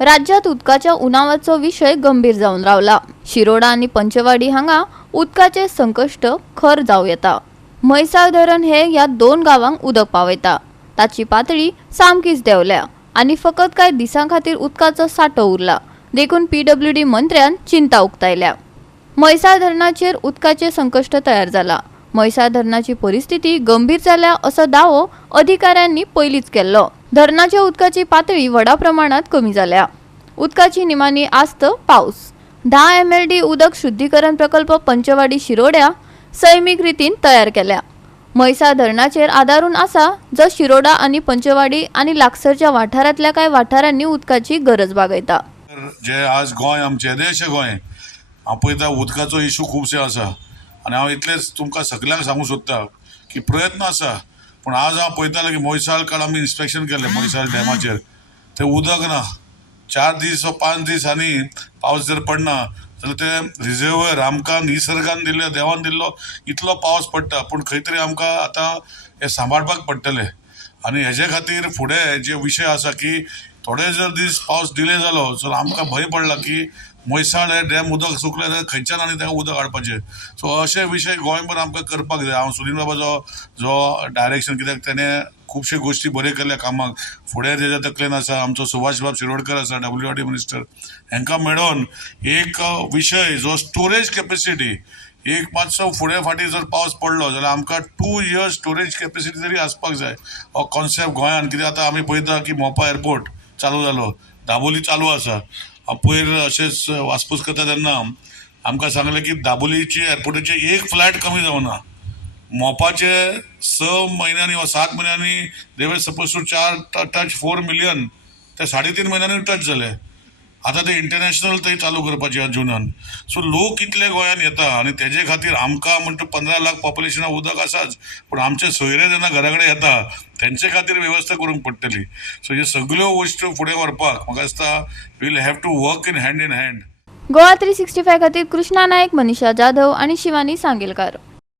राज्यात उदकाच्या उणावाचो विषय गंभीर जावन रावला। शिरोडा आणि पंचवाडी हांगा उदकाचे संकष्ट खर जाव येता। म्हैसाळ धरण हे या दोन गावांक उदक पावयता। ताची पातळी सामकीच देंवल्या आणि फकत कांय दिसां खातीर उदकाचो साठो उरला देखून पीडब्ल्यूडी मंत्र्यान चिंता उक्तायल्या। म्हैसाळ धरणाचेर उदकाचे संकष्ट तयार जाला। म्हैसाळ धरणाची परिस्थिती गंभीर जाल्या असो दावो अधिकाऱ्यांनी पयलीच केल्लो। धरणाच्या उदकाची पातळी व्हडा प्रमाणात कमी जाल्या। उदकाची निमाणी आस्त पावस। 10 MLD उदक शुद्धीकरण प्रकल्प पंचवाडी शिरोड्या सैमीक रितीन तयार केल्या। म्हैसाळ धरणाचेर आदारून आसा जो शिरोडा आणि पंचवाडी आणि लागसरच्या वाठारांतल्या कांय वाठारांनी उदकाची गरज भागयता। जे आज गोंय आमचें येदेशें गोंय हांव पळयता उदकाचो इशू खुबशे आसा आनी हांव इतलेंच तुमकां सगळ्यांक सांगूंक सोदतां की प्रयत्न आसा पूण आज हांव पळयतालें की म्हैसाळ काल आमी इन्स्पेक्शन केलें म्हैसाळ डॅमाचेर थंय उदक ना। 4 दीस वा 5 दिसांनी पावस जर पडना जाल्यार ते रिजर्वर आमकां निसर्गान दिल्लो देवान दिल्लो इतलो पावस पडटा पूण खंय तरी आमकां आतां हें सांबाळपाक पडटलें आनी हेजे खातीर फुडें जे विशय आसा की थोडे जर दीस पावस डिले जालो जाल्यार आमकां भंय पडला की म्हैसाळ हे डॅम उदक सुकलें जाल्यार खंयच्यान आनी ताका उदक हाडपाचें। सो अशे विशय गोंयभर आमकां करपाक जाय। हांव सुनील बाबाचो जो डायरेक्शन कित्याक तेणें खुबशे गोश्टी बऱ्यो केल्या कामाक फुडें तेज्या तकलेन आसा आमचो सुभाष बाब शिरोडकर आसा WRD मिनिस्टर हांकां मेळोन एक विशय जो स्टोरेज कॅपेसिटी एक मातसो फुडें फाटीं जर पावस पडलो जाल्यार आमकां 2 years स्टोरेज कॅपेसिटी तरी आसपाक जाय हो कॉन्सेप्ट गोंयान। कित्याक आतां आमी पळयता की मोपा एअरपोर्ट चालू जालो, दाबोली चालू आसा। हांव पयर अशेंच वासपूस करता तेन्ना आमकां सांगलें की दाबोलीची एअरपोर्टाचे एक फ्लायट कमी जावना। मोपाचे 6 म्हयन्यांनी वा 7 म्हयन्यांनी दे were suppose to touch 4 million ते 3.5 म्हयन्यांनी टच जाले। आतां ते इंटरनॅशनल थंय चालू करपाचे जुनान। सो लोक इतले गोंयान येता आनी तेजे खातीर आमकां म्हणटा 15 लाख पॉप्युलेशना उदक आसाच पूण आमचे सोयरे जेन्ना घरा कडेन येता तेंचे खातीर वेवस्था करूंक पडटली। सो ह्यो सगळ्यो गोश्टी फुडें व्हरपाक म्हाका दिसता we'll have to work in hand Goa 365 खातीर कृष्णा नायक, मनीषा जाधव आणि शिवानी सांगेलकार।